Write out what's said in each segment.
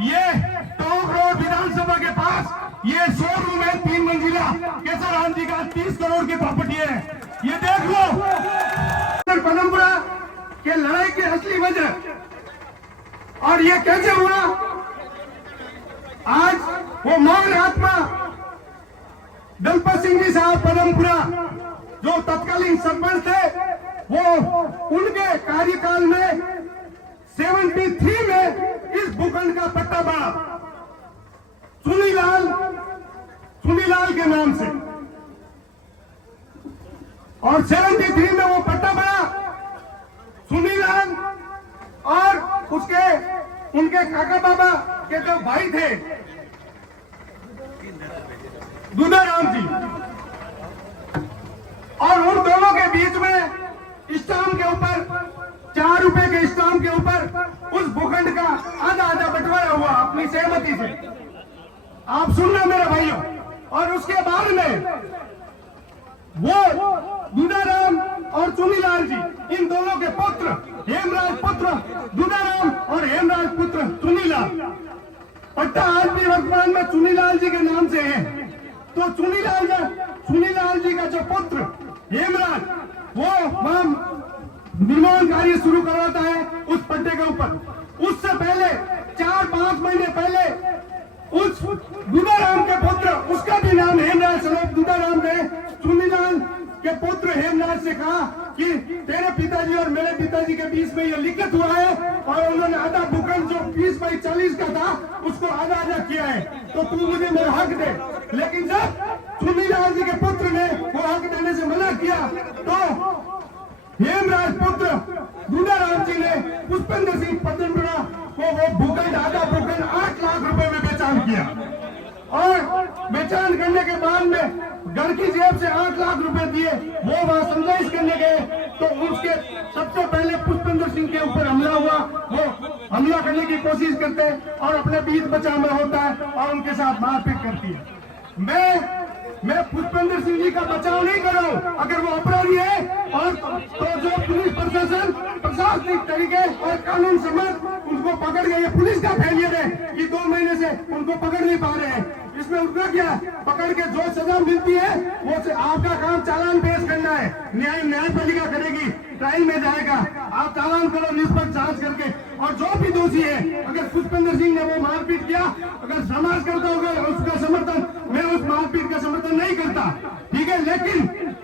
ये टोंक रोड विधानसभा के पास ये शोरूम है 3 मंजिला। केसर जी का 30 करोड़ की प्रॉपर्टी है। ये देख लो पदमपुरा के लड़ाई की असली वजह। और ये कैसे हुआ? आज वो मौन आत्मा दलपत सिंह जी साहब पदमपुरा जो तत्कालीन सरपंच थे, वो उनके कार्यकाल में 73 में इस भूखंड का पट्टा पड़ा सुनीलाल के नाम से। और 73 में वो पट्टा पड़ा सुनीलाल और उनके काका बाबा के जो भाई थे दुधाराम जी, और उन दोनों के बीच में स्टाम्प के ऊपर 4 रुपए के स्टाम्प के ऊपर उस भूखंड का आधा बंटवारा हुआ अपनी सहमति से। आप सुनना मेरे भाइयों। और उसके बाद में वो दुधाराम और चुनीलाल जी, इन दोनों के पुत्र हेमराज पुत्र दुधाराम और हेमराज पुत्र चुनीलाल, पट्टा आज भी वर्तमान में चुनीलाल जी के नाम से है। तो चुनीलाल जी का जो पुत्र हेमराज, वो वहां निर्माण कार्य शुरू करवाता है उस पट्टे के ऊपर। उससे पहले 4-5 महीने पहले उस दुधाराम के पुत्र, उसका भी नाम हेमराज सलोप दुधाराम ने चुनीलाल के पुत्र हेमराज से कहा कि तेरे पिताजी और मेरे पिताजी के बीच में ये लिखित हुआ है और उन्होंने आधा भूखंड जो 20/40 का था उसको आधा किया है, तो तू मुझे मेरा हक दे। लेकिन जब चुनीलाल जी के पुत्र ने वो हक देने से मना किया तो हेमराज पुत्र दुधाराम जी ने पुष्पेंद्र सिंह पदमपुरा को वो भूखंड आधा भूखंड 8 लाख रुपए में बेचान किया। और बेचान करने के बाद में घर की जेब से 8 लाख रुपए दिए। वो वहां समझाइश करने गए तो उसके सबसे पहले पुष्पेंद्र सिंह के ऊपर हमला हुआ। वो हमला करने की कोशिश करते हैं और अपने बीच बचाव में होता है और उनके साथ मारपीट करती है। मैं पुष्पेंद्र सिंह जी का बचाव नहीं कर रहा हूं। अगर वो अपराधी है और तो जो पुलिस प्रशासन प्रशासनिक तरीके और कानून समझ उनको पकड़ गए, पुलिस का फेलियर है कि 2 महीने से उनको पकड़ नहीं पा रहे हैं। इसमें उनका क्या, पकड़ के जो सजा मिलती है वो आपका काम चालान पेश करना है, न्यायपालिका करेगी, ट्रायल में जाएगा। आप चालान करो निष्पक्ष जांच करके। और जो भी दोषी है, अगर पुष्पेंद्र सिंह ने वो मारपीट किया, अगर समाज करता होगा उसका समर्थन, मैं उस मारपीट का समर्थन नहीं करता, ठीक है, लेकिन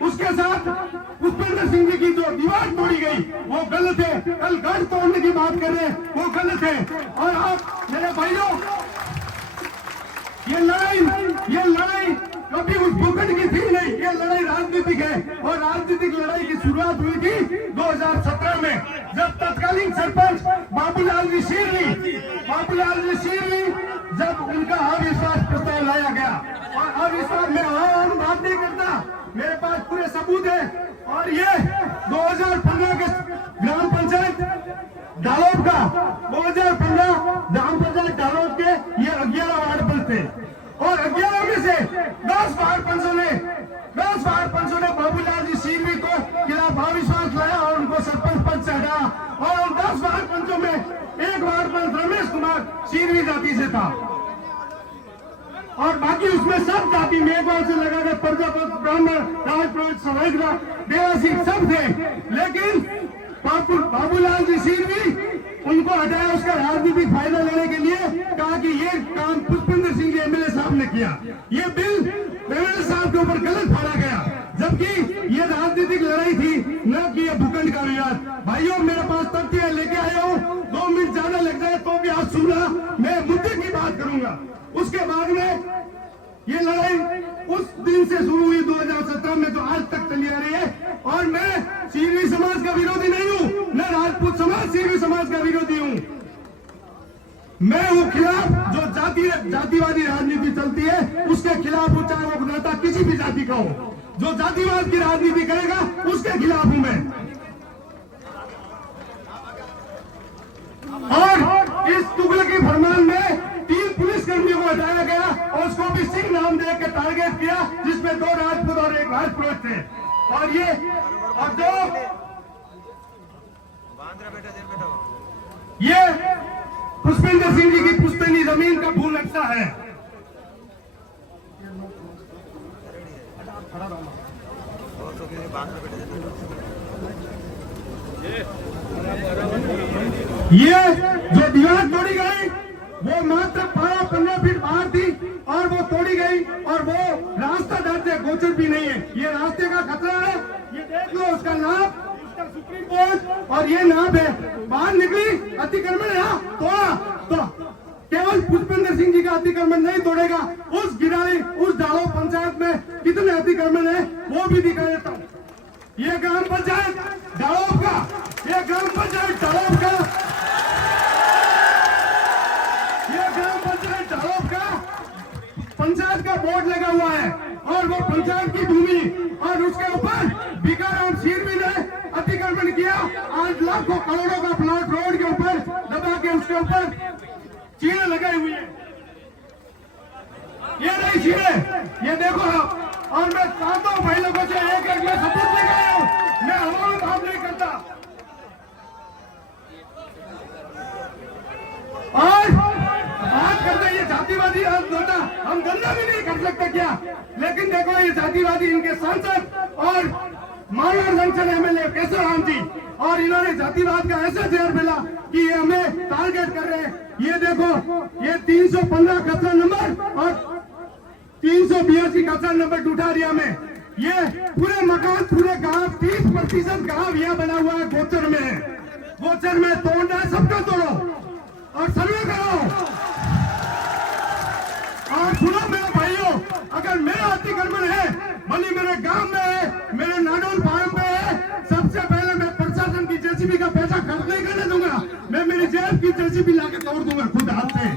उसके साथ पुष्पेंद्र सिंह जी की जो दीवार तोड़ी गई वो गलत है। कल गढ़ तोड़ने की बात कर रहे हैं, वो गलत है। और आप मेरे भाइयों, ये लड़ाई कभी उस भूखंड की थी नहीं, ये लड़ाई राजनीतिक है। और राजनीतिक लड़ाई की शुरुआत हुई थी 2017 में, जब तत्कालीन सरपंच बाबूलाल जी शीरवी जब उनका अविश्वास प्रस्ताव लाया गया। और अविश्वास में हम बात नहीं करता, मेरे पास पूरे सबूत है। और ये 2015 के ग्राम पंचायत डालोब का 2015 ग्राम पंचायत डालोब के ये 11 वार्ड बल थे और 11 में से 10 वार्ड पंचों ने बाबूलाल जी शीरवी को खिलाफ अविश्वास लाया और उनको सरपंच पद से हटाया। और उन 10 वार्ड पंचों में एक वार्ड पंच रमेश कुमार शीरवी जाति से था और बाकी उसमें सब जाति मेघवाल से लगाकर प्रजापत, ब्राह्मण, राजपूत, सराइकला, देवासी सब थे। लेकिन बाबूलाल जी शीरवी उनको हटाया, उसका राजनीतिक फायदा लेने के लिए कहा कि ये काम पुष्पेंद्र सिंह जी एमएलए साहब ने किया। ये बिल एमएलए साहब के ऊपर गलत फाड़ा गया, जबकि ये राजनीतिक लड़ाई थी, न कि ये भूखंड का विवाद। भाइयों, मेरे पास तथ्य लेके आया हूँ, 2 मिनट ज्यादा लग जाए तो भी आप सुनना, मैं मुद्दे की बात करूंगा। उसके बाद में ये लड़ाई उस दिन से शुरू हुई 2017 में, जो आज तक चली आ रही है। और मैं शीरवी समाज का विरोधी नहीं हूँ, मैं राजपूत समाज शीरवी समाज का विरोधी हूँ। मैं हूँ खिलाफ जो जातिवादी राजनीति चलती है उसके खिलाफ हूँ, चाहे वो नेता किसी भी जाति का हो। जो जातिवाद की राजनीति करेगा उसके खिलाफ हूँ मैं। और इस तुगलकी फरमान में 3 पुलिसकर्मियों को हटाया गया और उसको भी सिंह नाम दे के टारगेट किया, जिसमें 2 राजपूत और 1 राजपुरोहित थे। और ये पुष्पेंद्र सिंह जी की पुश्तैनी है। ये जो दीवार तोड़ी गई वो मात्र 12-15 फीट बाहर थी और वो तोड़ी गई और वो रास्ता दर्ज है, गोचर भी नहीं है। ये रास्ते का खतरा है, ये देख लो उसका नाप, उसका सुप्रीम कोर्ट और ये नाप है। बाहर निकली अतिक्रमण है तो केवल पुष्पेंद्र सिंह जी का अतिक्रमण नहीं तोड़ेगा, उस गिराली उस डालो पंचायत में कितने अतिक्रमण है वो भी दिखा देता हूँ। ये ग्राम पंचायत डालोब का, ये ग्राम पंचायत डालोब का, ये ग्राम पंचायत डालोब का पंचायत का बोर्ड लगा हुआ है और वो पंचायत की भूमि और उसके ऊपर भिकाराम सिरवी ने अतिक्रमण किया। आज लाखों करोड़ों का प्लॉट रोड के ऊपर दबा के उसके ऊपर चीरें लगाई हुई है। ये नहीं चीरें, ये देखो आप। और मैं चाहता हूं भाई लोगों से एक मैं सबूत लेकर आया हूं, मैं हमारा काम नहीं करता। और बात करते ये जातिवादी नोटा हम गंदा भी नहीं कर सकते क्या? लेकिन देखो ये जातिवादी इनके सांसद और मानव जंक्शन एमएलए केशव राम जी, और इन्होंने जातिवाद का ऐसा जहर मिला कि ये हमें टारगेट कर रहे हैं। ये देखो ये 315 कचरा नंबर और 382 कचरा नंबर डुठारिया में ये पूरे मकान पूरे गांव 30% गांव यह बना हुआ है गोचर में है। गोचर में तोड़ना है, सबका तोड़ो और सर्वे करो। और सुनो मेरे भाइयों, अगर मेरा अतिक्रमण है भले मेरे गांव में है, मेरे नाडोल फार्म में है, सबसे पहले मैं प्रशासन की जेसीबी का पैसा खर्च नहीं करने दूंगा, मैं मेरी जेब की जेसीबी लाके तोड़ दूंगा खुद हाथ से।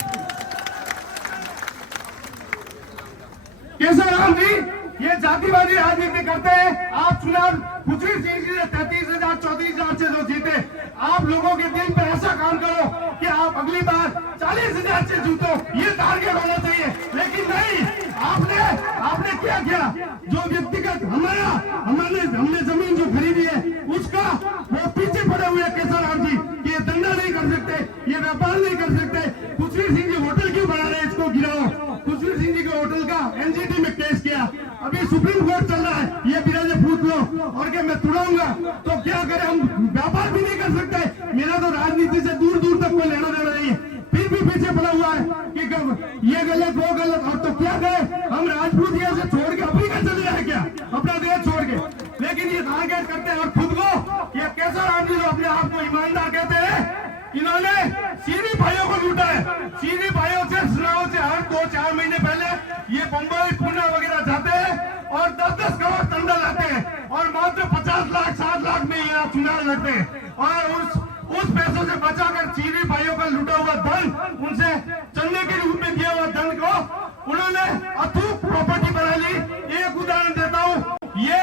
केशव राम जी ये जातिवादी राजनीति करते हैं। आप चुनाव कुछ ही 33,000 34,000 से जो जीते, आप लोगों के दिल पे ऐसा काम करो कि आप अगली बार 40,000 से जीतो, ये टारगेट होना चाहिए। लेकिन नहीं, आपने क्या किया? जो व्यक्तिगत हमने जमीन जो खरीदी है उसका वो पीछे पड़े हुए केशव राम जी, ये धंधा नहीं कर सकते, ये व्यापार नहीं कर सकते। कुशवीर सिंह जी होटल क्यों बना रहे, इसको गिराओ। कुशवीर सिंह जी के होटल का एनजीटी में केस किया, अभी सुप्रीम कोर्ट चल रहा है, ये बिराजे पूछ लो और क्या मैं तुड़ाऊंगा तो क्या करें? हम व्यापार भी नहीं कर सकते। मेरा तो राजनीति से दूर दूर तक कोई लेना देना नहीं है, फिर भी पीछे पड़ा हुआ है कि ये गलत वो गलत। और तो क्या करें, हम राजपूत यहाँ से छोड़ के अफ्रीका चले जाए क्या, अपना देश छोड़ के? लेकिन ये टारगेट करते हैं और खुद को ये केशव राम जी जो अपने आप को ईमानदार कहते हैं, इन्होंने सीधी भाइयों को लूटा है। सीधी भाइयों से चुनाव से हर 2-4 महीने पहले ये बंबई पुणे वगैरह जाते हैं और 10-10 करोड़ तंडा लाते हैं और मात्र 50 लाख 60 लाख में यहाँ चुनाव लड़ते हैं। और उस पैसों से बचाकर चीनी भाइयों का लूटा हुआ धन, उनसे चंदे के रूप में दिया हुआ धन को उन्होंने अथूक प्रॉपर्टी बना ली। एक उदाहरण देता हूँ, ये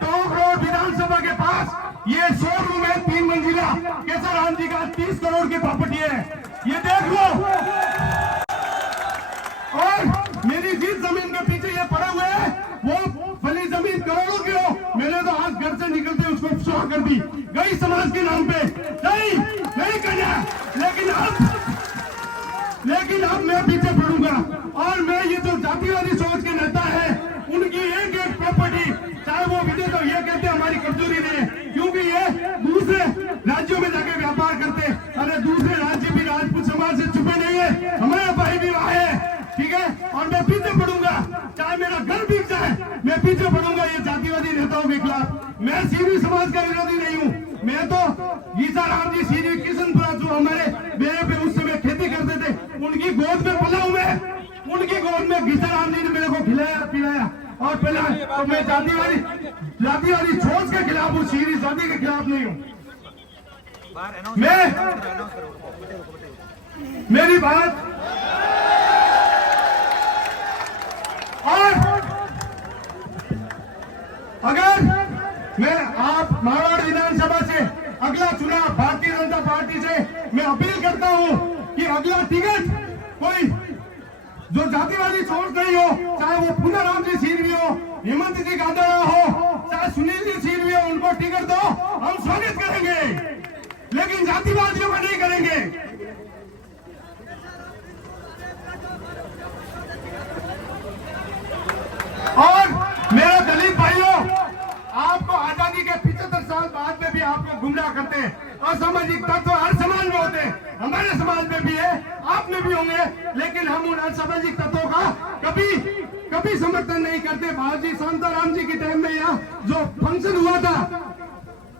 टोंक रोड विधानसभा के पास ये शोरूम है 3 मंजिला, केशव राम जी का 30 करोड़ की प्रॉपर्टी है, ये देख लो। और मेरी जिस जमीन के पीछे ये पड़े हुए हैं वो फली जमीन करोड़ों की हो, मैंने तो आज घर से निकलते उसको शो कर दी, गई समाज के नाम पे, नहीं करना। लेकिन अब मैं पीछे पड़ूंगा और मैं ये जो जातिवादी सोच के नेता है उनकी एक एक प्रॉपर्टी, चाहे वो विदेश हो, ये कहते हमारी कमजोरी नहीं है क्योंकि ये दूसरे राज्यों में जाके व्यापार करते। अरे दूसरे राज्य भी राजपूत समाज से छुपे नहीं है, हमारे भाई भी वहां है, ठीक है। और मैं पीछे पड़ूंगा, चाहे मेरा घर बिक जाए, मैं पीछे पड़ूंगा ये जातिवादी नेताओं के खिलाफ। मैं सीधी समाज का विरोधी नहीं हूँ, मैं तो गीता राम जी सीधी किशनपुरा जो हमारे मेरे पे उस समय खेती करते थे, उनकी गोद में पला हूं मैं, उनकी गोद में गीता राम जी ने मेरे को खिलाया पिलाया और पहला। तो मैं जातिवादी सोच के खिलाफ हूँ, सीधी जाति के खिलाफ नहीं हूँ। मेरी बात और अगर मैं आप मारवाड़ विधानसभा से अगला चुनाव भारतीय जनता पार्टी से मैं अपील करता हूं कि अगला टिकट कोई जो जातिवादी सोच नहीं हो, चाहे वो पूनाराम जी सिरवी हो, हेमंत जी गांधरा हो, चाहे सुनील जी सिरवी हो, उनको टिकट दो, हम स्वागत करेंगे, लेकिन जातिवादियों का नहीं करेंगे। गुमराह करते हैं। असामाजिक तत्व हर समाज में होते हैं, हमारे समाज में भी है, आप में भी होंगे, लेकिन हम उन असामाजिक तत्वों का कभी समर्थन नहीं करते। बाबूजी शांताराम जी के टाइम में यहाँ जो फंक्शन हुआ था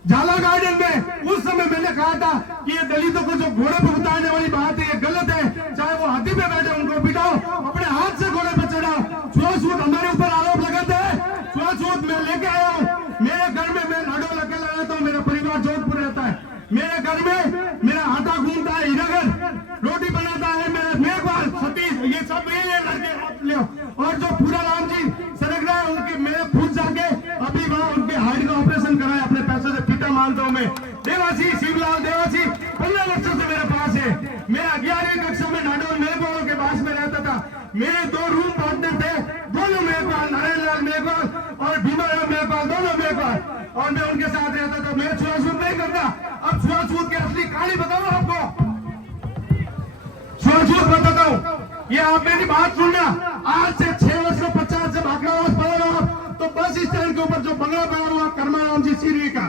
झाला गार्डन में, उस समय मैंने कहा था कि ये दलितों को जो घोड़े पर उतारने वाली बात है ये गलत है। चाहे वो हाथी पे बैठे उनको बिठाओ, अपने हाथ से घोड़े पे चढ़ाओ। छुआछूत हमारे ऊपर आरोप लगाते हैं, छुआछूत मैं लेके आया हूँ। मेरे घर में मैं नाडोल अकेला रहता हूँ, मेरा परिवार जोधपुर रहता है। मेरे घर में मेरा आटा घूमता है हीरागढ़, रोटी बनाता है मेरा मेघवाल सतीश, ये सब मेरे लड़के। और जो पूरा राम जी सरक रहा है उनके मैं खुद जाके अभी वहाँ उनके हार्ट का ऑपरेशन कराया अपने पैसों से, पिता मानता हूँ मैं। देवासी शिवलाल देवासी 15 वर्षों से मेरे पास है। मैं 11वीं कक्षा में नाडोल मेघवाल के पास में रहता था। मेरे 2 रूम पार्टनर थे, दोनों मेघवाल, नारायण लाल मेघवाल और भीमाराव मेघवाल, दोनों मेघवाल, और मैं उनके साथ रहता था। मैं छुआछूत नहीं करता। अब छुआछूत की असली कहानी बताऊं आपको, छुआछूत बताता हूं। ये आप मेरी बात सुनना, आज से 6 वर्ष 50 से भाखड़ावास पढ़ रहा हूं, तो बस स्टैंड के ऊपर जो बंगला बना हुआ कर्माराम जी सीरवी का,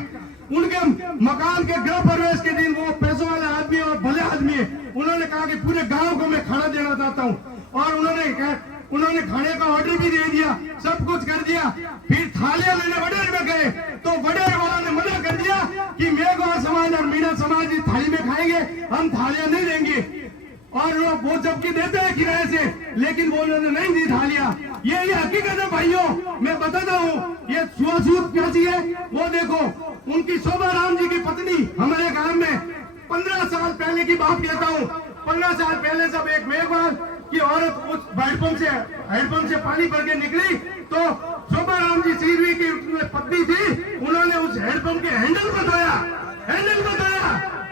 उनके मकान के गृह प्रवेश के दिन वो पैसों वाले आदमी और भले आदमी है, उन्होंने कहा कि पूरे गांव को मैं खाना देना चाहता हूं, और उन्होंने खाने का ऑर्डर भी दे दिया, सब कुछ कर दिया। फिर थालियां लेने वडेर में गए तो वडेर वाला ने मना कर दिया कि मेघवाल समाज और मीणा समाज इस थाली में खाएंगे, हम थालियां नहीं देंगे। और वो जबकि देते हैं किराए से, लेकिन वो उन्होंने नहीं दी थालियां। ये हकीकत है भाइयों, मैं बताता हूँ। ये छुआछूत क्या चीज है वो देखो। उनकी शोभा राम जी की पत्नी हमारे गांव में 15 साल पहले की बात कहता हूँ। 15 साल पहले जब एक मेघवाल की औरत उस हैंडपंप से पानी भर के निकली, तो शोभा राम जी सीरवी की पत्नी थी, उन्होंने उस हैंडपंप के हैंडल को धोया।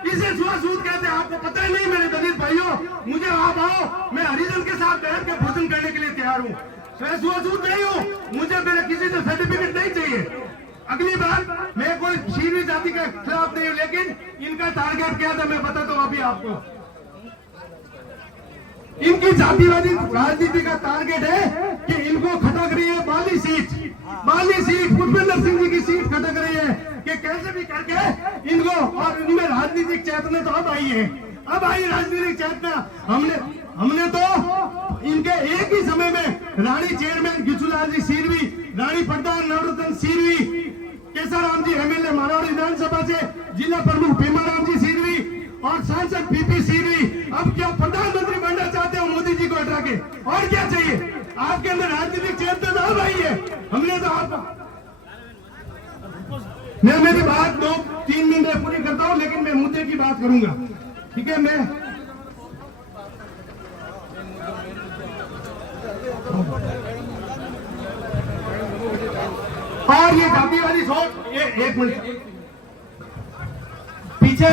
इसे छुआछूत कहते हैं। आपको पता ही नहीं मेरे दलित भाइयों, मुझे आप आओ, मैं हरिजन के साथ बैठ के भोजन करने के लिए तैयार हूँ। मैं छुआछूत नहीं हूँ, मुझे मेरे किसी से सर्टिफिकेट नहीं चाहिए। अगली बार मैं कोई सीरवी जाति के खिलाफ नहीं हूँ, लेकिन इनका टारगेट क्या था मैं बताता हूँ अभी आपको। इनकी जातिवादी राजनीति का टारगेट है कि इनको खटक रही है बाली सीट पुष्पेंद्र सिंह जी की सीट खटक रही है कि कैसे भी करके इनको, और इनमें राजनीतिक चेतना तो अब आई राजनीतिक चेतना। हमने तो इनके एक ही समय में रानी चेयरमैन गिचुलाल जी सीरवी, रानी प्रधान नवरत्न सीरवी, केसाराम जी एमएलए मारवाड़ विधानसभा से, जिला प्रमुख भीमाराम जी सीरवी और सांसद पीपी सीरवी। अब क्या प्रधानमंत्री बनना चाहते हो मोदी जी को हटा के, और क्या चाहिए? आपके अंदर राजनीतिक चेतना तो अब आई है। हमने तो आप, मैं मेरी बात 2-3 मिनट में पूरी करता हूं, लेकिन मैं मुद्दे की बात करूंगा, ठीक है? मैं और ये जातिवादी सोच, एक मिनट पीछे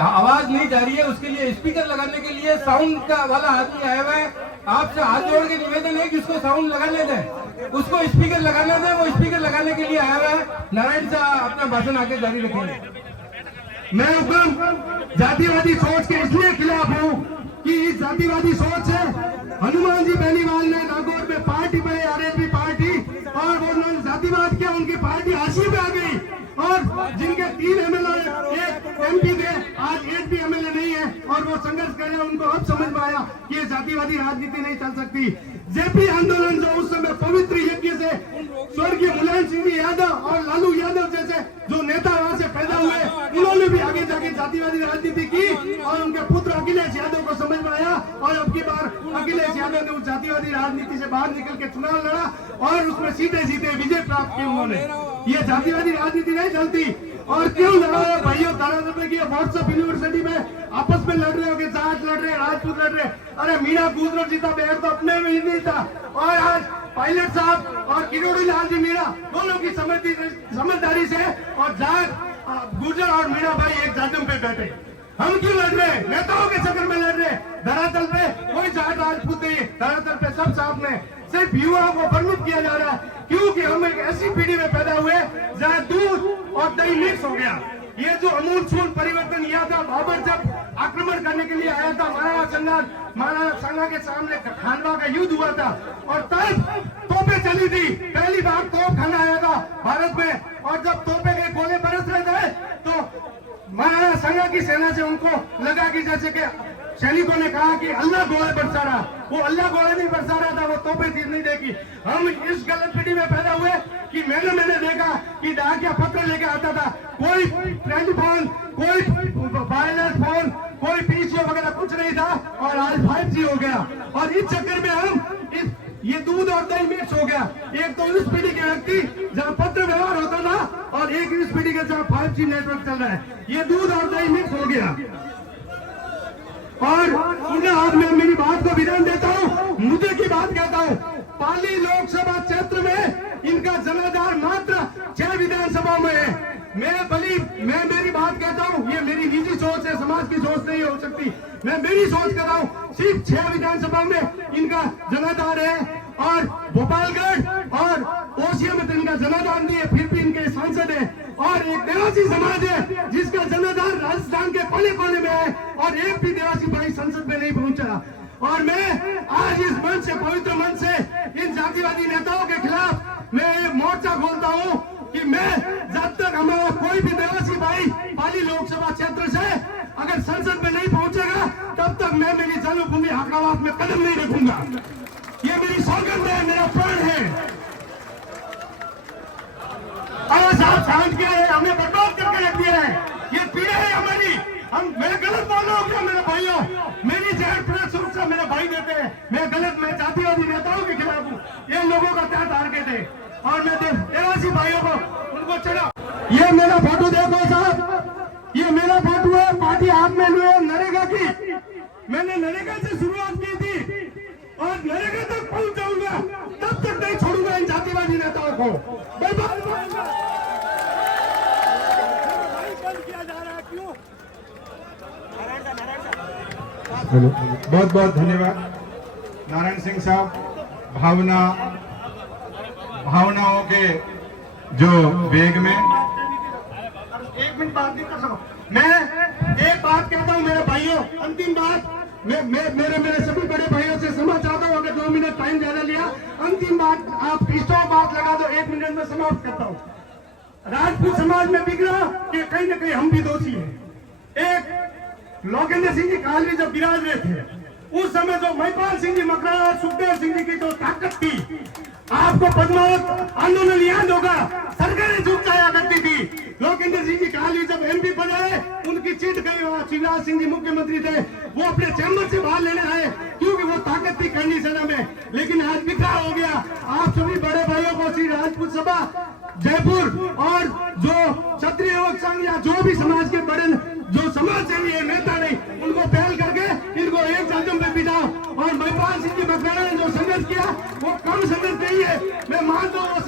आवाज नहीं जा रही है, उसके लिए स्पीकर लगाने के लिए साउंड का वाला आदमी आया हुआ है। आपसे हाथ जोड़ के निवेदन है कि उसको साउंड लगाने दें, उसको स्पीकर लगाने दें। वो स्पीकर लगाने के लिए आया हुआ है। नारायण साहब अपना भाषण आगे जारी रखेंगे। मैं हुक्म जातिवादी सोच के इसलिए खिलाफ हूँ कि इस जातिवादी सोच से हनुमान जी बेनीवाल ने नागौर में पार्टी बनाई, आरएलपी पार्टी, और वो उन्होंने जातिवाद किया, उनकी पार्टी हाशिए पे आ गई। और जिनके 3 एमएलए, 1 एमपी थे, आज 1 भी एमएलए नहीं है, और वो संघर्ष कर रहे हैं। उनको अब समझ में आया कि ये जातिवादी राजनीति नहीं चल सकती। जेपी आंदोलन जो उस समय पवित्र यज्ञ से स्वर्गीय मुलायम सिंह यादव और लालू यादव जैसे जो नेता वहां से पैदा हुए, उन्होंने भी आगे जाके जातिवादी राजनीति की, और उनके पुत्र अखिलेश यादव को समझ में आया, और अब की बार अखिलेश यादव ने उस जातिवादी राजनीति से बाहर निकल के चुनाव लड़ा और उसमें सीटें जीते, विजय प्राप्त की उन्होंने। ये जातिवादी राजनीति नहीं चलती। और क्यों लड़ा है भाइयों? दारा की व्हाट्सएप यूनिवर्सिटी में आपस में लड़ रहे हो, जाट लड़ रहे, राजपूत लड़ रहे। अरे मीणा गुजर जीता बहर तो अपने में ही नहीं था, और आज पायलट साहब और किरोड़ी लाल जी मीणा दोनों की समझदारी से और जाट गुजर और मीणा भाई एक जादम पे बैठे। हम क्यों लड़ रहे? नेताओं के चक्कर में लड़ रहे। धरातल पे कोई जाट राजपूत नहीं है, धरातल पे सब साथ में सिर्फ युवाओं को भ्रमित किया जा रहा है, क्योंकि हम एक ऐसी पीढ़ी में पैदा हुए जहाँ दूध और दही मिक्स हो गया। ये जो अमूलचूल परिवर्तन किया था, बाबर जब आक्रमण करने के लिए आया था, महाराणा संगा के सामने खानवा का युद्ध हुआ था, और तब तोपें चली थी। पहली बार तोप खाना आया था भारत में, और जब तोपे के गोले बरस रहे थे तो महाराणा संघ की सेना से उनको लगा कि जैसे कि सैनिकों ने कहा कि अल्लाह गोले बरसा रहा, वो अल्लाह गोले नहीं बरसा रहा था, वो तोपे तीर नहीं देखी। हम इस गलत पीढ़ी में पैदा हुए कि मैंने देखा कि डाकिया पत्र लेके आता था, कोई टेलीफोन, कोई वायरलेस फोन, कोई पीसीओ वगैरह कुछ नहीं था, और आज 5G हो गया। और इस चक्कर में हम ये दूध और दही मिक्स हो गया। एक तो इस पीढ़ी के व्यक्ति जहाँ पत्र व्यवहार होता था, और एक इस पीढ़ी के जहाँ 5G नेटवर्क चल रहा है, ये दूध और दही मिक्स हो गया। और उन्हें आज मैं मेरी बात को विराम देता हूँ, मुद्दे की बात कहता हूँ। पाली लोकसभा क्षेत्र में इनका जनाधार मात्र 6 विधानसभा में है। मैं मेरी बात कहता हूँ, ये मेरी निजी सोच है, समाज की सोच नहीं हो सकती। मैं मेरी सोच कहता हूँ, सिर्फ 6 विधानसभा में इनका जनाधार है, और भोपालगढ़ और ओसिया में तो इनका जनाधार नहीं है, फिर भी इनके सांसद है। और एक देवासी समाज है जिसका जनाधार राजस्थान के कोने कोने में है, और एक भी देवासी भाई संसद में नहीं पहुंचा। और मैं आज इस मंच से, पवित्र मंच से, इन जातिवादी नेताओं के खिलाफ मैं ये मोर्चा खोलता हूँ कि मैं जब तक हमारा कोई भी देवासी भाई पाली लोकसभा क्षेत्र से अगर संसद में नहीं पहुंचेगा, तब तक मैं मेरी जन्मभूमि हैदराबाद में कदम नहीं रखूंगा। ये मेरी सौगंध है, मेरा प्राण है। आज आप शांत किया है, हमें बर्बाद करके रख दिया है, ये पीड़ा है हमारी। मैं गलत बोल रहा हूँ क्या मेरे भाइयों? मेरी जहर प्रेस सुरक्षा मेरे भाई देते हैं, मैं जातिवादी नेताओं के खिलाफ हूँ। ये लोगों का क्या टारगेट है? और मैं देवासी भाइयों को उनको चढ़ा, ये मेरा फोटो देखो साहब, ये मेरा फोटो है, पार्टी हाथ में लिए नरेगा की। मैंने नरेगा से शुरुआत की थी, और नरेगा तक पहुंच जाऊंगा, तब तक नहीं छोड़ूंगा इन जातिवादी नेताओं को। बर्बाद किया जा रहा है, क्यों? बहुत बहुत धन्यवाद नारायण सिंह साहब। भावनाओं के जो वेग में, एक मिनट बात नहीं कर सकता। मैं एक बात कहता हूँ मेरे भाइयों, अंतिम बात, मैं मेरे सभी बड़े भाइयों से क्षमा चाहता हूँ अगर 2 मिनट टाइम ज्यादा लिया। अंतिम बात, आप स्टॉप बात लगा दो, 1 मिनट में समाप्त करता हूँ। राजपूत समाज में बिगड़ा कि कहीं न कहीं हम भी दोषी हैं। एक लोकेंद्र सिंह जी काल में जब विराज रहे थे, उस समय जो महिपाल सिंह जी मकराना और सुखदेव सिंह जी की जो ताकत थी, आपको पद्मावत आंदोलन याद होगा, सरकारें झुक जाया करती थी। लोकेंद्र सिंह जी काल जब MP बनाए, उनकी चिट गई, शिवराज सिंह जी मुख्यमंत्री थे, वो अपने चैम्बर से बाहर लेने आए, क्योंकि वो ताकत थी करनी सेना में। लेकिन आज बिखरा हो गया। आप सभी बड़े भाइयों को श्री राजपूत सभा जयपुर और जो क्षत्रिय युवक संघ या जो भी समाज के बड़े जो समाज सेवी है, नेता नहीं, उनको पहल करके इनको एक जादम पे बिठाओ। और महिपाल सिंह जी मकराना ने जो संघर्ष किया, वो कम संघर्ष नहीं है। मैं मानता हूँ